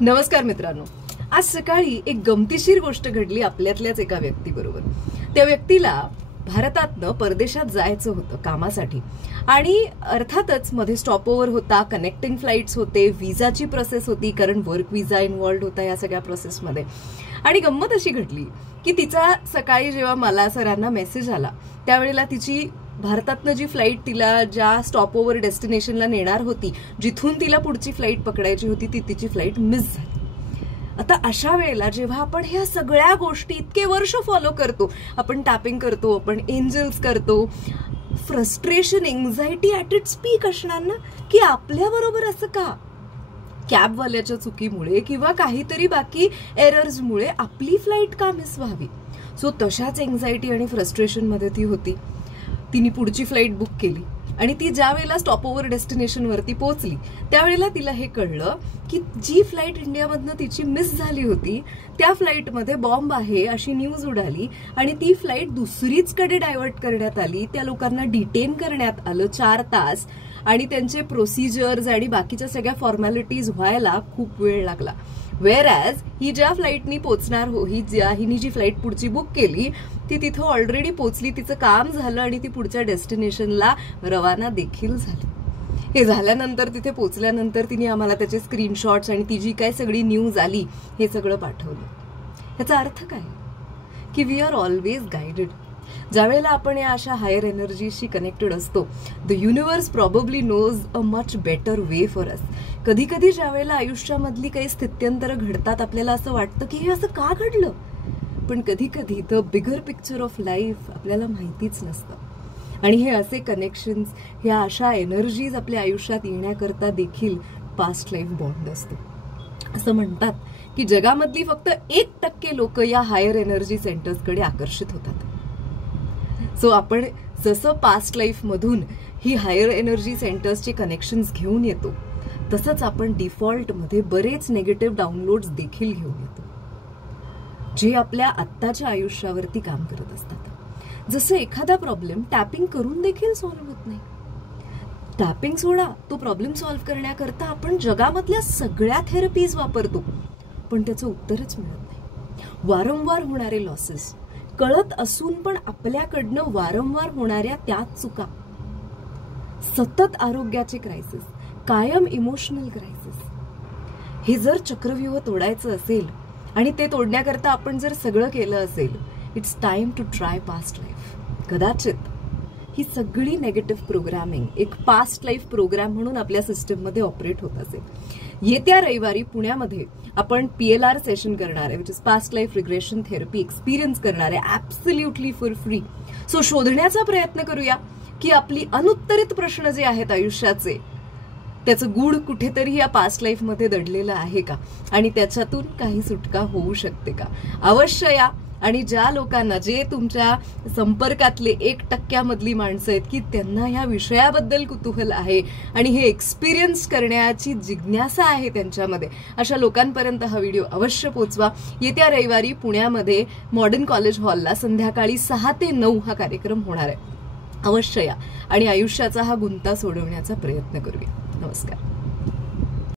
नमस्कार मित्रांनो, आज सकाळी एक गमतीशीर गोष्ट घडली आपल्यातल्याच एका व्यक्तीबरोबर. त्या व्यक्तीला भारतातनं परदेशात जायचं होतं कामासाठी आणि अर्थातच मध्ये स्टॉपओव्हर होता, कनेक्टिंग फ्लाइट्स होते, विजाची प्रोसेस होती कारण वर्क विजा इन्व्हॉल्ड होता या सगळ्या प्रोसेसमध्ये. आणि गंमत अशी घडली की तिचा सकाळी जेव्हा मला सरांना मेसेज आला त्यावेळेला तिची भारतातनं जी फ्लाईट तिला ज्या स्टॉपओव्हर डेस्टिनेशनला नेणार होती, जिथून तिला पुढची फ्लाईट पकडायची होती, ती तिची फ्लाईट मिस झाली. आता अशा वेळेला जेव्हा आपण ह्या सगळ्या गोष्टी इतके वर्ष फॉलो करतो, आपण टॅपिंग करतो, आपण एंजल्स करतो, frustration, anxiety at its peak असणार ना की आपल्याबरोबर असं का? कॅबवाल्याच्या चुकीमुळे किंवा काहीतरी बाकी एरर्समुळे आपली फ्लाईट का मिस व्हावी? सो तशाच एन्झायटी आणि फ्रस्ट्रेशन मध्ये ती होती. तिने पुढची फ्लाईट बुक केली आणि ती ज्या वेळेला स्टॉपओव्हर डेस्टिनेशनवरती पोहोचली त्यावेळेला तिला हे कळलं की जी फ्लाईट इंडियामधनं तिची मिस झाली होती त्या फ्लाईटमध्ये बॉम्ब आहे अशी न्यूज उडाली आणि ती फ्लाईट दुसरीचकडे डायव्हर्ट करण्यात आली. त्या लोकांना डिटेन करण्यात आलं 4 तास आणि त्यांचे प्रोसिजर्स आणि बाकीच्या सगळ्या फॉर्मॅलिटीज व्हायला खूप वेळ लागला. वेअर ॲज ही ज्या फ्लाईटनी पोहोचणार हिने जी फ्लाईट पुढची बुक केली ती तिथं ऑलरेडी पोहोचली, तिचं काम झालं आणि ती पुढच्या डेस्टिनेशनला रवाना देखील झाली. हे झाल्यानंतर तिथे पोहोचल्यानंतर तिने आम्हाला त्याचे स्क्रीनशॉट्स आणि ती जी काय सगळी न्यूज आली हे सगळं पाठवलं. ह्याचा अर्थ काय की वी आर ऑलवेज गायडेड. ज्यावेळेला आपण या अशा हायर एनर्जीशी कनेक्टेड असतो, the universe probably knows a much better way for us. कधी कधी ज्यावेळेला आयुष्यामधली काही स्थित्यंतरं घडतात आपल्याला असं वाटतं की हे असं का घडलं, पण कधी कधी the bigger picture of life आपल्याला माहितीच नसतं आणि हे असे कनेक्शन्स, ह्या अशा एनर्जीज आपल्या आयुष्यात येण्याकरता देखील पास्ट लाईफ बॉन्ड असतो. असं म्हणतात की जगामधली फक्त 1% लोक या हायर एनर्जी सेंटर्सकडे आकर्षित होतात. सो आपण जसं पास्ट लाईफ मधून ही हायर एनर्जी सेंटर्सचे कनेक्शन्स घेऊन येतो तसंच आपण डिफॉल्टमध्ये बरेच निगेटिव्ह डाउनलोड्स देखील घेऊन येतो जे आपल्या आत्ताच्या आयुष्यावरती काम करत असतात. जसं एखादा प्रॉब्लेम टॅपिंग करून देखील सॉल्व्ह होत नाही. टॅपिंग सोडा, तो प्रॉब्लेम सॉल्व्ह करण्याकरता आपण जगामधल्या सगळ्या थेरपीज वापरतो पण त्याचं उत्तरच मिळत नाही. वारंवार होणारे लॉसेस, कळत असून पण आपल्याकडनं वारंवार होणाऱ्या त्याच चुका, सतत आरोग्याचे क्रायसिस, कायम इमोशनल क्रायसिस. हे जर चक्रव्यूह तोडायचं असेल आणि ते तोडण्याकरता आपण जर सगळं केलं असेल, it's time to try past life. कदाचित ही सगळी नेगेटिव्ह प्रोग्रामिंग एक पास्ट लाईफ प्रोग्राम म्हणून आपल्या सिस्टममध्ये ऑपरेट होत असेल. येत्या रविवारी पुण्यामध्ये आपण PLR सेशन करणार आहे, which is past life regression therapy experience करणार आहे ऍब्सोल्युटली फॉर फ्री. सो शोधण्याचा प्रयत्न करूया की आपली अनुत्तरित प्रश्न जे आहेत आयुष्याचे त्याचं गूढ कुठेतरी या पास्ट लाईफ मध्ये दडलेलं आहे का आणि त्याच्यातून काही सुटका होऊ शकते का. अवश्य या. आणि ज्या लोकांना, जे तुमच्या संपर्कातले 1% मधली माणसं आहेत की त्यांना ह्या विषयाबद्दल कुतूहल आहे आणि हे एक्सपिरियन्स करण्याची जिज्ञासा आहे त्यांच्यामध्ये, अशा लोकांपर्यंत हा व्हिडिओ अवश्य पोहोचवा. येत्या रविवारी पुण्यामध्ये मॉडर्न कॉलेज हॉलला संध्याकाळी 6 ते 9 हा कार्यक्रम होणार आहे. अवश्य या आणि आयुष्याचा हा गुंता सोडवण्याचा प्रयत्न करूया. नमस्कार.